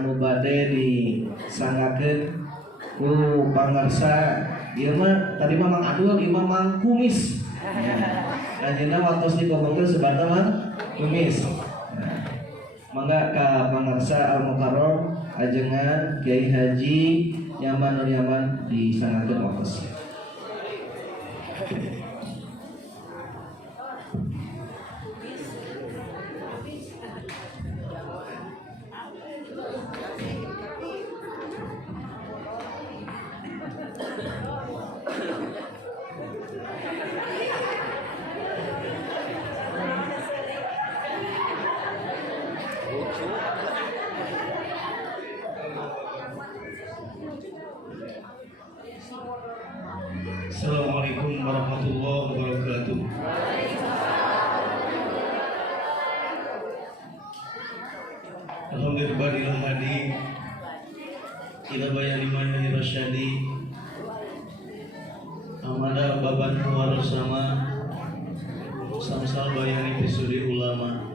anu bade disangakeun ku pangarsa ieu mah tadi mah Mang Adul ieu mah Mang Kumis. Anjeunna waktu digomongkeun sebatna Mang Kumis. Mangga ka pangarsa Al Mukarram ajengan Kiai Haji Yaman Nur Yaman disangakeun waktu. Assalamualaikum warahmatullahi wabarakatuh. Alhamdulillah hadi ila bayani manani rasyadi amada baban warasama samsal bayani bisuri ulama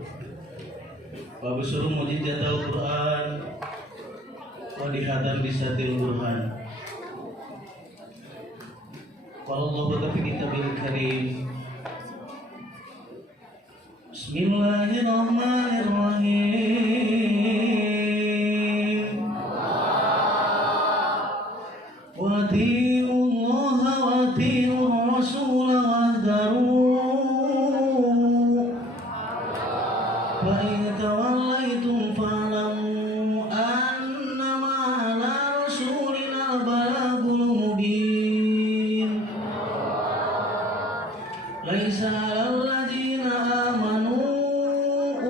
wa bisuru mujizatul Quran wa dihatan bisatil burhan. Qala Allah fi kitabil karim. Bismillahirrahmanirrahim. Wa atiullaha wa atiur rasul wahdharu. Fa in tawallaitum fa'lamu annama 'ala rasulina balagul mubin. Laisa 'alal ladzina amanu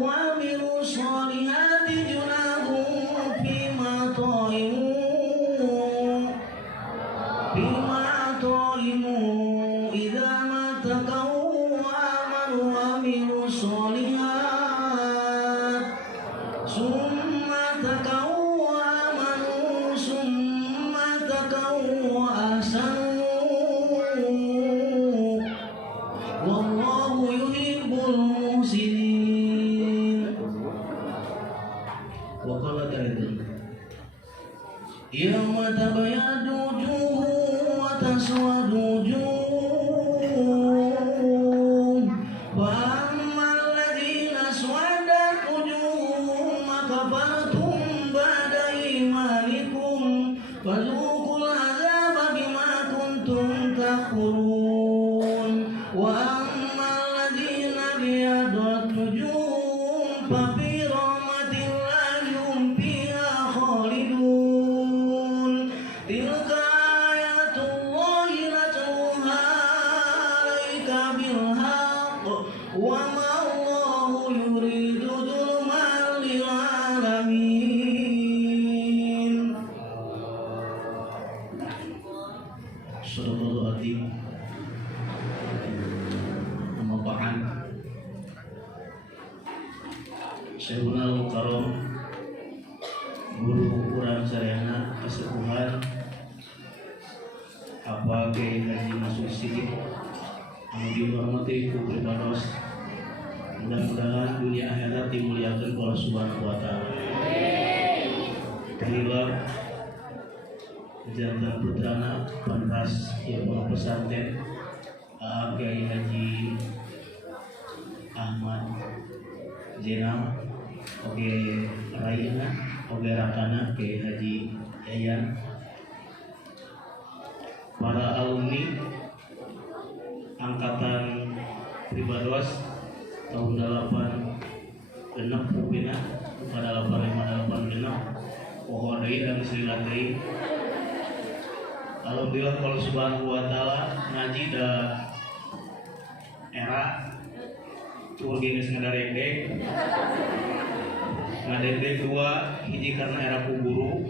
wa 'amilus sholihati junahum fima ta'imu idza ma taqaw wa amanu wa 'amilus sholihat summa taqaw wa amanu summa taqaw wa ahsanu wallahu yuhibbul muhsinin. Wa qala ta'ala yawma tabayyadu wujuhun wa taswadu wujuh wa ammal ladzina aswadat wujuhum makafartum ba'da imanikum fadzuqul 'adzaba bima kuntum takfurun. Wa ammal ladzina biyaddat wujuhum fa fi rahmatillahi hum fiha khalidun. Tilka ayatullahi natluha 'alaika bil haqq wa ma Allahu yuridu dzulman lil 'alamin. Sallallahu alaihi Mabaan Syekhul Mukarram guru urang sarayana kesepuhan apa Kiai Haji Masud Sidik anu dihormati ku pribados, mudah-mudahan dunia akhirat dimuliakeun ku Allah Subhanahu wa taala. Kalilah jantan putrana pantas yang mau pesantren Kiai Haji Ahmad Jenam oge Raina oge Rakana Kiai Haji Yayan, para alumni angkatan pribados tahun 86 rupina pada 8586 pohon deui dan sila deui. Alhamdulillah kalau Subhanahu wa taala ngaji da era tur geus ngadarengdeng ngadengdeng dua, hiji karena era kuburu,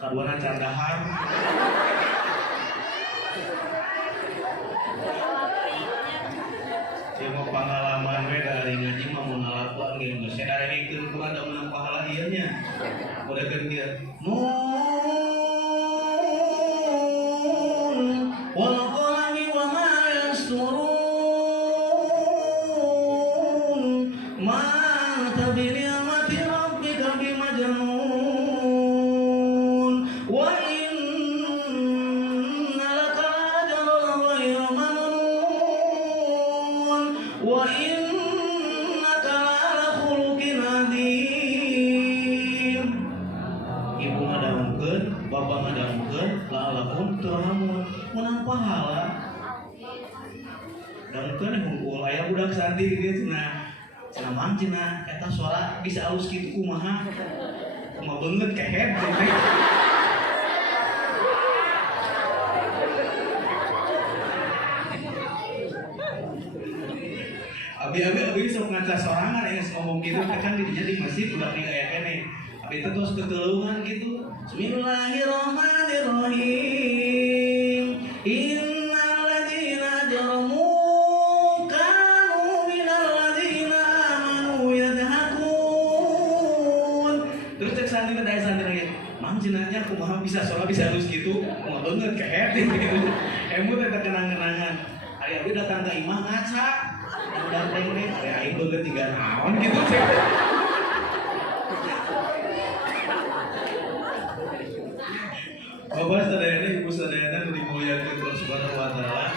kaduana candahar. Saya mau pengalaman we dari ngaji mah mau ngalakuan ge geus sadarengkeun ku ada menang pahala ieu nya. Mudakeun kieu. Wal qalami wa ma yasturun ma anta bi ni'mati rabbika bimajnun. pahala. Dan kan hungkul aya budak santri dia cenah mang cenah eta suara bisa halus kitu kumaha. Kumaha beungeut kehet teh. Abi sok ngaca sorangan ya ngomong gitu kan di masjid udah nih kayak kene. Abi itu terus ketelungan gitu. Bismillahirrahmanirrahim. Innal ladzina ajramu kanu minal ladzina amanu yadhakun. Terus cek santri lagi. Mang jenanya kumaha bisa sholat bisa halus gitu. Kumaha beungeut kehet gitu. Emu teh kenang-kenangan. Ari abi datang ke imam ngaca. Udah deh, aing beungeut tiga naon gitu sih. Bapak sadayana, ibu sadayana nu dimuliakeun Allah Subhanahu wa taala.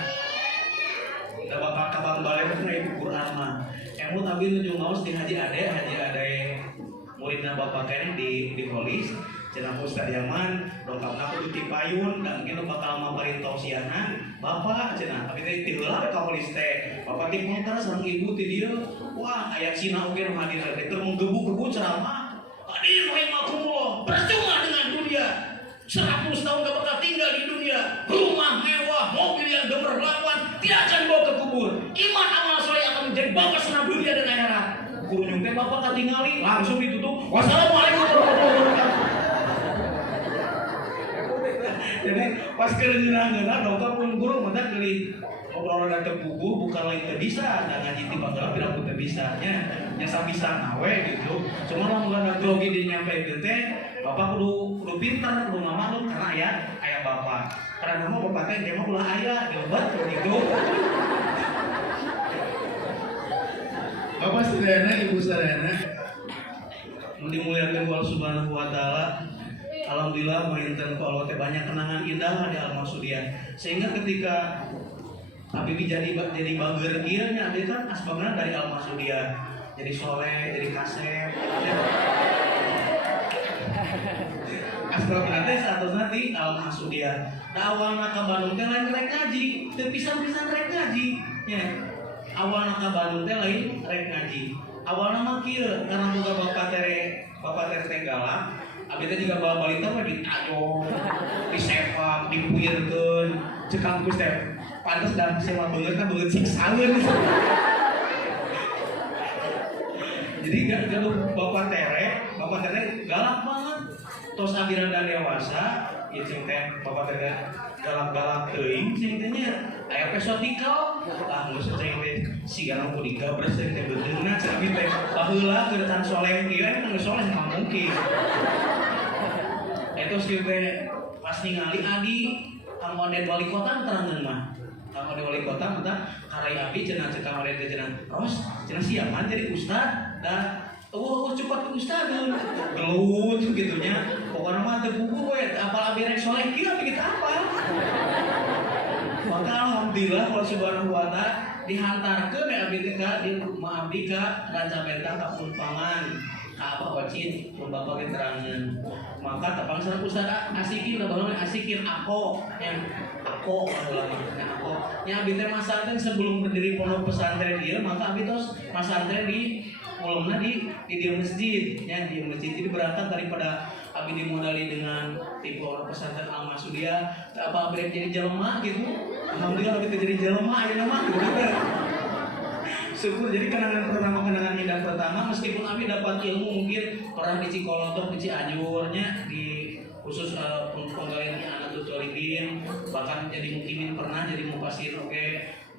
Da bapak kabang balik teh ibu Quran mah. Emut abi nuju ngaos di haji ade muridna bapak kene di polis. Cenah Ustaz Yaman dongkapna kudu ti payun dan mungkin bakal maparin tausiahna bapak cenah tapi teh ti heula ka polis teh bapak ti montar sareng ibu ti dieu wah aya Cina oge nu hadir teh keur menggebu-gebu ceramah hadir rahimakumullah percuma dengan dunia 100 tahun gak bakal tinggal di dunia rumah mewah mobil yang gemerlapan tidak akan bawa ke kubur iman amal soleh akan menjadi bapak senang dunia dan akhirat kunjung teh bapak katingali langsung ditutup wassalamualaikum warahmatullahi wabarakatuh. Jadi pas kerengeunah dokter pun guru mata geulis ngobrol da teu puguh bukan lain teu bisa da ngaji ti bageula piraku teu bisa nya sabisa nawe gitu. Cuma lamun da grogi di nyampekeun teh bapak kudu pinter kudu ngamaklum karena aya bapak. Karena nama bapak teh dia mah ulah aya debat gitu. Bapak sadayana ibu sadayana mun dimuliakeun Allah Subhanahu wa taala. Alhamdulillah mainten ku Allah teh banyak kenangan indah di Al-Masudiyah. Sehingga ketika abi jadi bager kieu nya abi kan asbabna dari Al-Masudiyah. Jadi soleh, jadi kasep. Asbabna teh saatosna di Al-Masudiyah. Da awalna ka Bandung teh lain rek ngaji, teu pisan-pisan rek ngaji. Nya. Awalna ka Bandung teh lain rek ngaji. Awalna mah kieu karena boga bapak teh galak. Abi teh juga bawa balita mah ditayong, disepak, dipuyerkeun, cek kampus teh. Pantes dan sewa beungeut kan beungeut siksaeun. Jadi kalau bapak tere galak banget. Tos abi rada dewasa, ieu cing teh bapak teh galak-galak teuing cing teh nya. Aya pesotikal, geus cing teh sigana ku digabres cing teh beungeutna cing abi teh baheula keur tan soleh kieu emang geus soleh mah mungkin. Terus kita pas ningali Adi Kang Waden wali kota terangan mah Kang Waden wali kota minta karai abi cenah Kang Waden teh cenah ros cenah siapan jadi ustad dan cepat ke ustad gelut gitunya pokoknya mah teu puguh we apal abi rek soleh kieu abi kita apa maka alhamdulillah Allah Subhanahu wa taala dihantarkeun abi teh ka di rumah abdi ka Ranca Bentang ka Punpangan apa wacin pun bapak keterangan maka tapang sareng ustad asikin lah asikin ako yang ako nya abi teh masantren sebelum berdiri pondok pesantren ieu maka abi tos masantren di ulumna di dia masjid nya di masjid jadi berangkat daripada abi dimodali dengan tipe pondok pesantren Al-Masudiyah apa abi jadi jelema gitu alhamdulillah abi jadi jelema ayeuna mah gitu syukur jadi kenangan indah pertama meskipun abi dapat ilmu mungkin pernah di Cikolotok di Cianjurnya di khusus penggalian anak Tutolibin bahkan jadi mukimin pernah jadi mufasir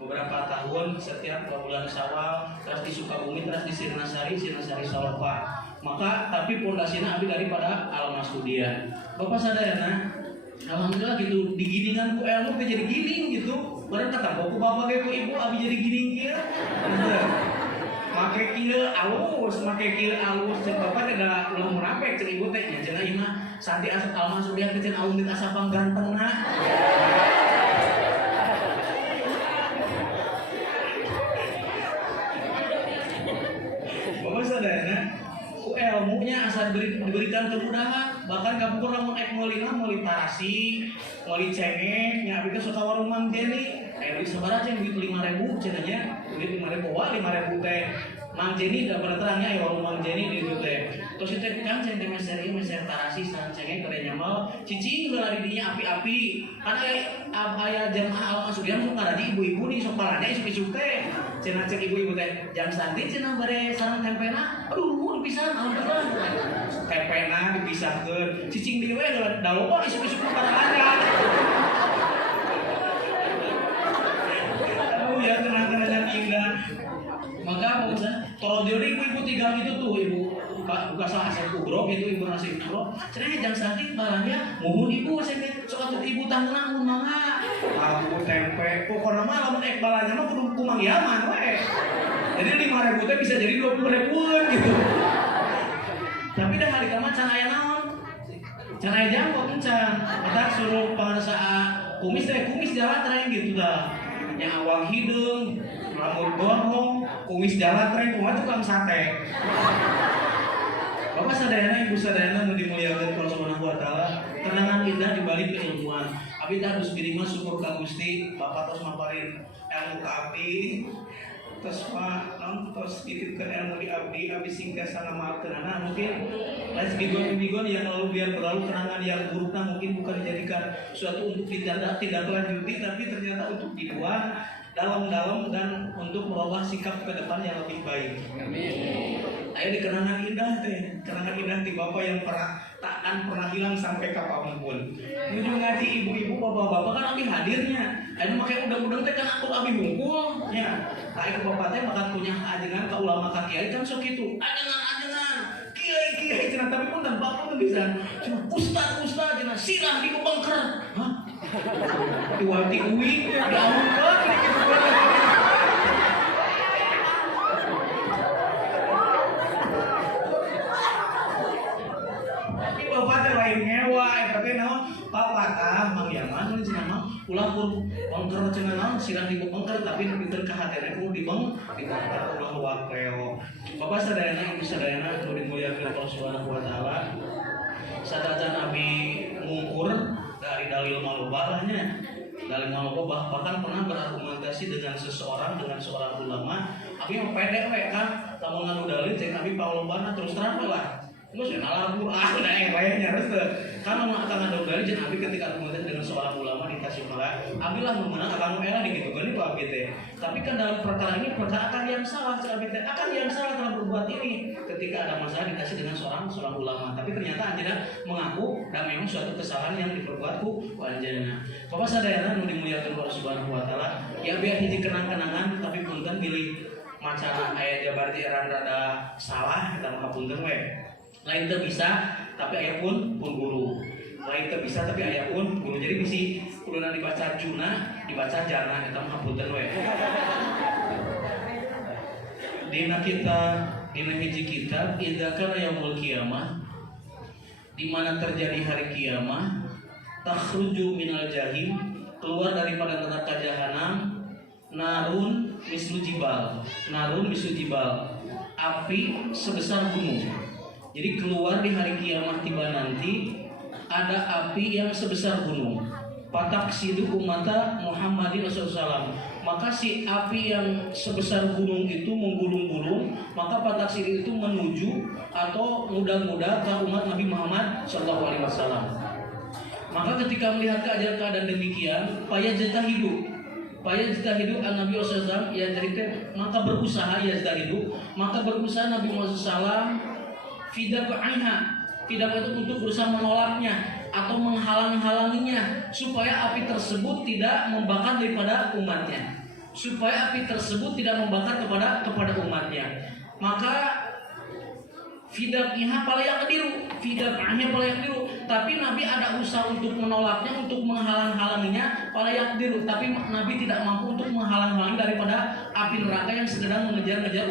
beberapa tahun setiap bulan Syawal terus di Sukabumi terus di Sirnasari Salopa maka tapi pondasinya abi daripada Al-Masudiyah bapak sadayana alhamdulillah gitu diginingan ku ilmu jadi gining gitu bareng kata bapak ke ibu abi jadi gining kieu make kieu alus cek bapak teh da ulah murapek cek ibu teh nya cenah ieu mah santi asap Al-Masudiyah teh cenah aundit asapang gantengna bapak sadayana ku ilmunya asal diberikan kemudahan bahkan kamu kurang meuli tarasi, meuli cengek, nya abdi teh suka warung Mang Jenny. Duit sabaraha cenah duit 5.000 cenah nya. Duit 5.000 wah 5.000 teh. Mang Jenny da pada terangnya warung Mang Jenny di ditu teh. Terus teh kan cenah meser ieu meser tarasi sareng cengek kada nyamal, cicing heula di dinya api-api. Kan aya jamaah al-Asudian sok ngaraji ibu-ibu di sok palanya isuk-isuk teh. Cenah cek ibu-ibu teh, jam santi cenah bare sareng tempena. Aduh nuhun pisan alhamdulillah. Tempena dipisahkeun. Cicing di we da loba isuk-isuk parahana. Oh ya tenang-tenang indah. Maka pemirsa, torodio ibu-ibu tinggal itu tuh ibu buka salah asal kubrok itu ibu nasi kubrok. Cenah jam santi barangnya muhun ibu cenah sok atuh ibu tangna mun mangga. Tahu tempe pokona mah lamun ek balanya mah kudu kumang yaman we. Jadi 5.000 teh bisa jadi 20.000-an gitu. Tapi dah hari mah can aya naon? Can aya jangkok encan. Eta suruh pangarsa kumis jalan teh gitu dah. Nya awang hideung, rambut gondrong, kumis jalan teh kumaha tukang sate. Bapak sadayana ibu sadayana nu dimuliakeun Allah Subhanahu wa taala, tenangan indah di balik keilmuan. Abi teh harus diri mah syukur ka Gusti, Bapak tos maparin ilmu ka abdi. Terus Pak, terus titipkan ilmu di abdi singkat sana maafkan anak mungkin les bigon yang lalu biar berlalu kenangan yang buruknya mungkin bukan dijadikan suatu untuk tidak lanjuti tapi ternyata untuk dibuang dalam-dalam dan untuk merubah sikap ke depan yang lebih baik. Amin. Ayo di kenangan indah teh, kenangan indah di Bapak yang takkan pernah hilang sampai kapanpun. Menuju ngaji ibu-ibu bapak-bapak kan abi hadirnya. Ayo pakai udang-udang teh kan atur abi hungkul nya. Nah itu Bapak teh makan punya ajengan ke ulama ka kiai kan sok kitu. Ajengan kiai cenah tapi pun dan Bapak tuh bisa. Cuma ustaz cenah silah di bengker. Hah? Diwati uwi, diaungkeun gitu kan. Tapi Bapak teh lain ngewa, eta teh naon? Papatah Mang Yaman mun cenah mah ulah pun bengker cenah naon silang di bengker tapi pinter ka hatena kudu di bengker ulah wakreo. Bapak sadayana ibu sadayana nu dimuliakeun Allah Subhanahu wa taala. Sadajan abi ngungkur dari dalil malubahnya dalil malubah bahkan pernah berargumentasi dengan seorang ulama abi mah pede we kan lamun ngadu dalil cek abi palobana terus terang lah geus nalar Quran da erehnya terus kan mah akan ngadu dalil jeung abi ketika argumentasi dengan seorang ulama di Tasikmalaya abi lah meunang akan era digitukeun ku abi teh tapi kan dalam perkara ini perkara akan yang salah cek abi teh akan yang salah dalam berbuat ini ketika ada masalah dikasih dengan seorang ulama tapi ternyata anjeunna mengaku dan memang suatu kesalahan yang diperbuat ku anjeunna. Bapak sadayana nu dimuliakeun Allah Subhanahu wa taala ya biar hiji kenang-kenangan tapi punten bilih macana aya jabar di rada salah kita mah punten we. Lain teu bisa tapi aya pun guru. Lain teu bisa tapi aya pun guru. Jadi bisi kuduna dibaca juna, dibaca jana eta mah punten we. Dina hiji kitab idza kana yaumul qiyamah di mana terjadi hari kiamat takhruju minal jahim keluar daripada neraka jahanam narun mislu jibal api sebesar gunung. Jadi keluar di hari kiamat tiba nanti ada api yang sebesar gunung. Patak sidu umata Muhammadin Rasulullah. Maka si api yang sebesar gunung itu menggulung-gulung, maka patak sidu itu menuju atau mudah-mudah ke umat Nabi Muhammad SAW. Maka ketika melihat keadaan demikian, payah jatahidu an Nabi SAW yang cerita maka berusaha Nabi Muhammad SAW fidak itu untuk berusaha menolaknya atau menghalang-halanginya supaya api tersebut tidak membakar umatnya. Kepada umatnya. Maka fidaknya paling kediru. Tapi Nabi ada usaha untuk menolaknya, untuk menghalang-halanginya paling kediru. Tapi Nabi tidak mampu untuk menghalang-halangi daripada api neraka yang sedang mengejar-ngejar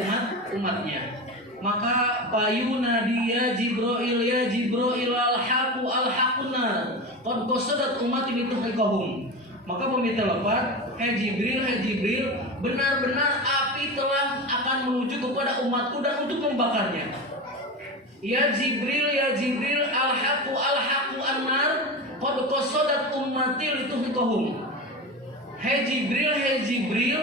umatnya. Maka payuna dia Jibril al-haqun nar qad qasadat ummati lituhriqahum. Maka meminta lepat, hai Jibril, benar-benar api telah akan menuju kepada umatku dan untuk membakarnya. Ya Jibril alhaqu annar qad qasadat ummati lituhqahum. Hei Jibril,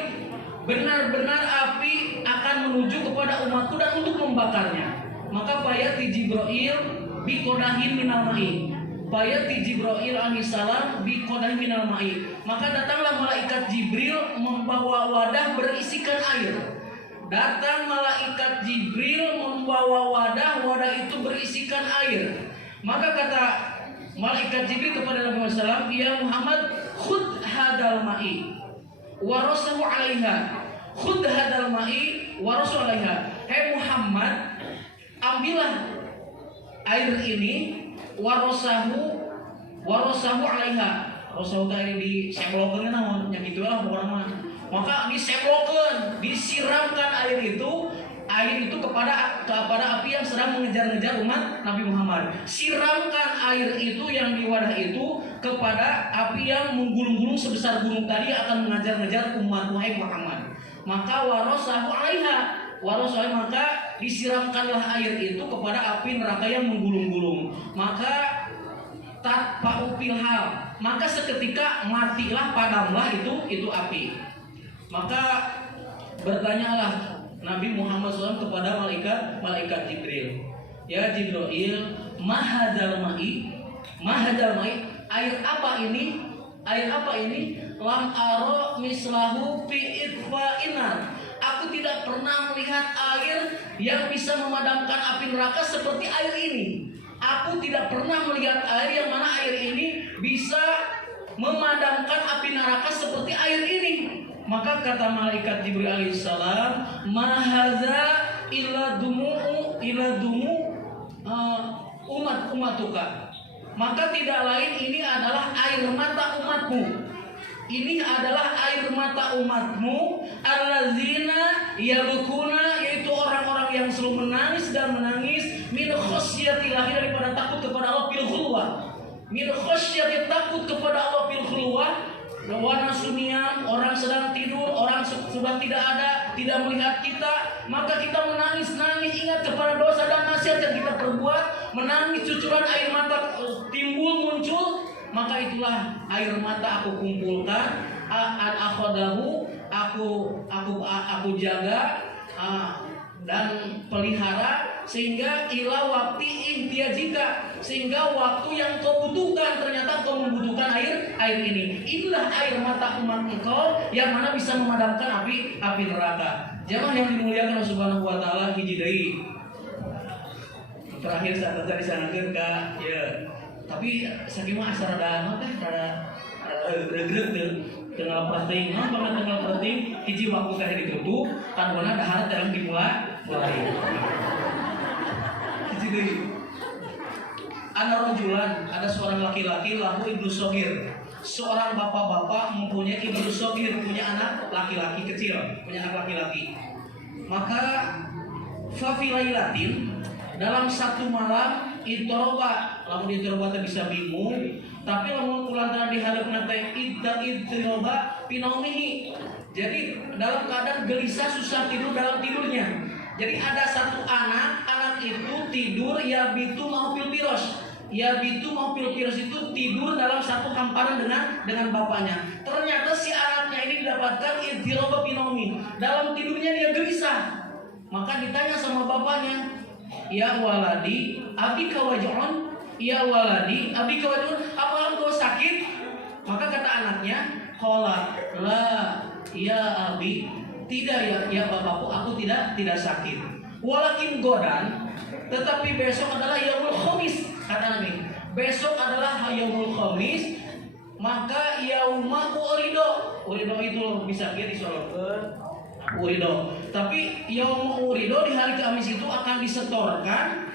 benar-benar api akan menuju kepada umatku dan untuk membakarnya. Maka fayati Jibril bi qadahin minal ma'i. Fayati Jibril alaihissalam bi qadahin minal ma'i. Maka datanglah malaikat Jibril membawa wadah berisikan air. Datang malaikat Jibril membawa wadah itu berisikan air. Maka kata malaikat Jibril kepada Nabi Muhammad, ya Muhammad, khud hadal ma'i warasahu alaiha. Khud hadal ma'i warasahu alaiha. Hei Muhammad, ambillah air ini, warasahu alaiha. Rasahu tadi diseblokeun naon nya kitu lah pokona mah. Maka diseblokeun, disiramkan air itu kepada api yang sedang mengejar-ngejar umat Nabi Muhammad. Siramkan air itu yang di wadah itu kepada api yang menggulung-gulung sebesar gunung tadi akan mengejar-ngejar umat Muhammad. Maka warasahu alaiha, maka disiramkanlah air itu kepada api neraka yang menggulung-gulung. Maka tatfa'u filhal, maka seketika matilah, padamlah itu api. Maka bertanyalah Nabi Muhammad SAW kepada malaikat Jibril, ya Jibril, mahadal ma'i, air apa ini? Lam aro mislahu fi itfa'inar. Aku tidak pernah melihat air yang bisa memadamkan api neraka seperti air ini. Aku tidak pernah melihat air yang mana air ini bisa memadamkan api neraka seperti air ini. Maka kata malaikat Jibril alaihissalam, mahaza ila dumu umatuka. Maka tidak lain ini adalah air mata umatmu. Ini adalah air mata umatmu, allazina yabkuna, yaitu orang-orang yang selalu menangis dan menangis, min khasyatillah, daripada takut kepada Allah fil khulwah. Min khasyati, takut kepada Allah fil khulwah. Wana suniyam, orang sedang tidur, orang sudah tidak ada, tidak melihat kita, maka kita menangis ingat kepada dosa dan maksiat yang kita perbuat, menangis cucuran air mata timbul muncul. Maka itulah air mata aku kumpulkan, akhadahu, aku jaga dan pelihara, sehingga ila waktu ihtiyajika, sehingga waktu yang kau butuhkan ternyata kau membutuhkan air ini. Inilah air mata umat engkau yang mana bisa memadamkan api neraka. Jamaah yang dimuliakan Allah Subhanahu wa taala, hiji deui. Terakhir saat tadi disanangkeun ka ya. Tapi sakieu mah asa rada regreg teu ngalaprating, banget ngalaprating hiji waktu teh ditutup, tanggona dahar dalam dimulai. Hiji deui. Ada seorang laki-laki lahu ibnu shogir. Seorang bapak-bapak mempunyai ibnu shogir, punya anak laki-laki kecil, punya anak laki-laki. Maka fafilailatin, dalam satu malam itoroba, lamun itoroba teh bisa bingung, tapi lamun kulantaran dihareupeuna teh itoroba pinaumihi. Jadi dalam keadaan gelisah, susah tidur dalam tidurnya. Jadi ada satu anak itu tidur yabitu mahfil piros. Yabitu mahfil piros itu tidur dalam satu hamparan dengan bapaknya. Ternyata si anaknya ini didapatkan itoroba pinaumi. Dalam tidurnya dia gelisah. Maka ditanya sama bapaknya, ya waladi, abika waj'un, ya waladi, abika waj'un, apa engkau sakit? Maka kata anaknya, qala la ya abi, tidak ya bapakku, aku tidak sakit. Walakin godan, tetapi besok adalah yaumul khamis, kata Nabi. Besok adalah yaumul khamis, maka yauma urido itu bisa dia disolotkeun urido. Tapi yaum urido di hari Kamis itu akan disetorkan,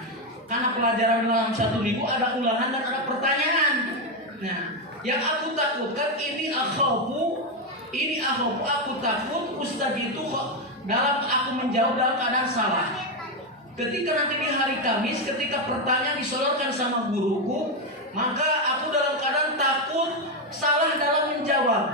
karena pelajaran dalam satu minggu ada ulangan dan ada pertanyaan. Nah, yang aku takutkan ini akhafu, aku takut ustaz itu dalam aku menjawab dalam keadaan salah. Ketika nanti di hari Kamis, ketika pertanyaan disolotkan sama guruku, maka aku dalam keadaan takut salah dalam menjawab.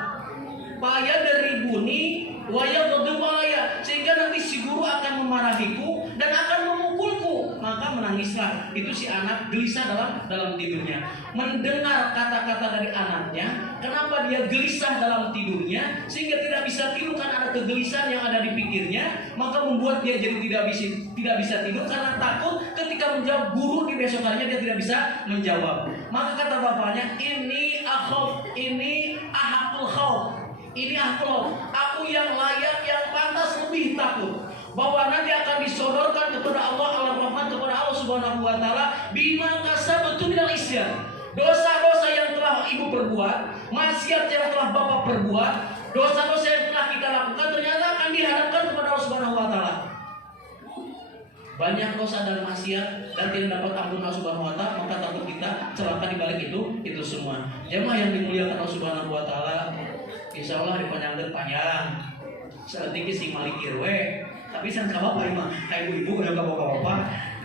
Paya dari buni waya godumaya, sehingga nanti si guru akan memarahiku dan akan memukulku. Maka menangislah. Itu si anak gelisah dalam tidurnya. Mendengar kata-kata dari anaknya, kenapa dia gelisah dalam tidurnya sehingga tidak bisa tidur karena ada kegelisahan yang ada di pikirnya, maka membuat dia jadi tidak bisa tidur karena takut ketika menjawab guru di besok harinya dia tidak bisa menjawab. Maka kata bapaknya, ini akhaf, ini ahakul khauf. Ini aku yang layak, yang pantas lebih takut bahwa nanti akan disodorkan kepada Allah Rahman, kepada Allah Subhanahu wa taala bima kasabtu minal isyan. Dosa-dosa yang telah ibu perbuat, maksiat yang telah bapak perbuat, dosa-dosa yang telah kita lakukan ternyata akan dihadapkan kepada Allah Subhanahu wa taala. Banyak dosa dan maksiat dan tidak dapat ampun Allah Subhanahu wa taala, maka takut kita celaka di balik itu semua. Jemaah yang dimuliakan Allah Subhanahu wa taala, insya Allah dipanjangkan panjang. Saeutik si malikir we, tapi san ka bapak mah, ka ibu-ibu ka bapak-bapak.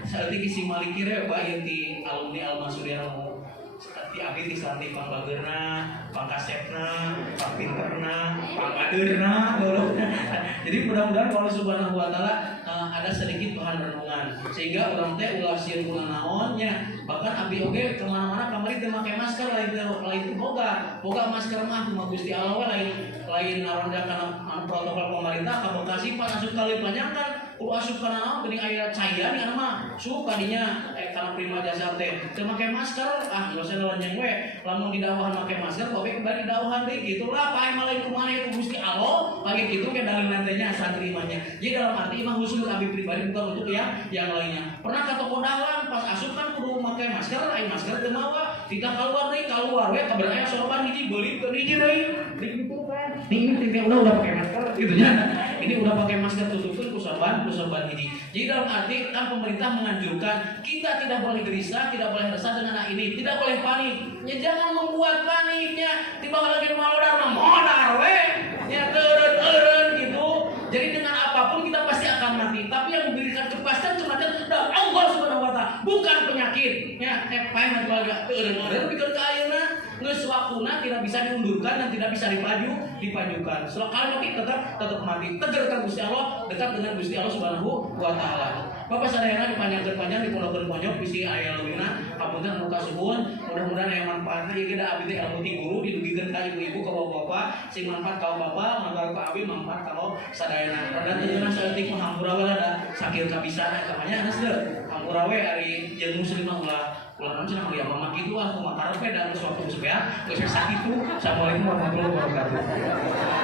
Saeutik si malikir we bae ti alumni Al-Mansuriah ti abdi ti santi pangbageurna, pangkasepna, pangpinterna, pangadeurna, jadi mudah-mudahan Allah Subhanahu wa taala ada sedikit bahan renungan sehingga orang teh ulah sieun kula naonnya. Bahkan abi oge kemana-mana kamari teh make masker lain boga masker mah Gusti Allah lain naronda kana protokol pemerintah ka Bekasi pas asup kali panjangkan kudu asup kana naon geuning aya cairan kana mah sup kadinya kana prima jasa teh teu make masker geus lawanjang we lamun di dawahan make masker oge bari dawahan deui kitu lah pae malain kumaha itu Gusti Allah lagi kitu ke dalil nantenya santri imahnya. Jadi dalam arti imah khusus abi pribadi bukan untuk yang lainnya. Pernah ka toko dagang pas asup kan kudu make masker, lain masker teu mawa tidak keluar we kabarnya sorban hiji beuli ke hiji deui dikitu kan ini udah pakai masker gitu nya. Ini udah pakai masker tutupin kusaban hiji. Jadi dalam arti kan pemerintah menganjurkan kita tidak boleh gelisah, tidak boleh resah dengan anak ini, tidak boleh panik. Ya jangan membuat paniknya tiba lagi modar we ya eureun gitu. Jadi dengan apapun kita pasti akan mati. Tapi yang memberikan kepastian cuma dari Allah Subhanahu wa taala, bukan penyakit. Ya, pae mah keluarga eureun pikeun ka ayeuna geus waktuna tidak bisa diundurkan dan tidak bisa dipajukan. Kalau mati tetap mati. Tegar ka Gusti Allah, dekat dengan Gusti Allah Subhanahu wa taala. Bapak sadayana dipanjangkeun panjang dipondokkeun pondok bisi aya leungeuna hapunten anu kasuhun. Mudah-mudahan aya manfaatna ieu ge da abdi teh ilmu ti guru didugikeun ka ibu-ibu ka bapak-bapak sing manfaat ka bapak manfaat ka abdi manfaat ka sadayana. Rada teuyeuna saeutik mah hampura we da sakieu kabisana kamanya anas teu. Hampura we ari jeung muslim mah ulah naon cenah ya mama kitu ah kumaha karepe da geus waktu supaya geus sakitu. Assalamualaikum warahmatullahi wabarakatuh.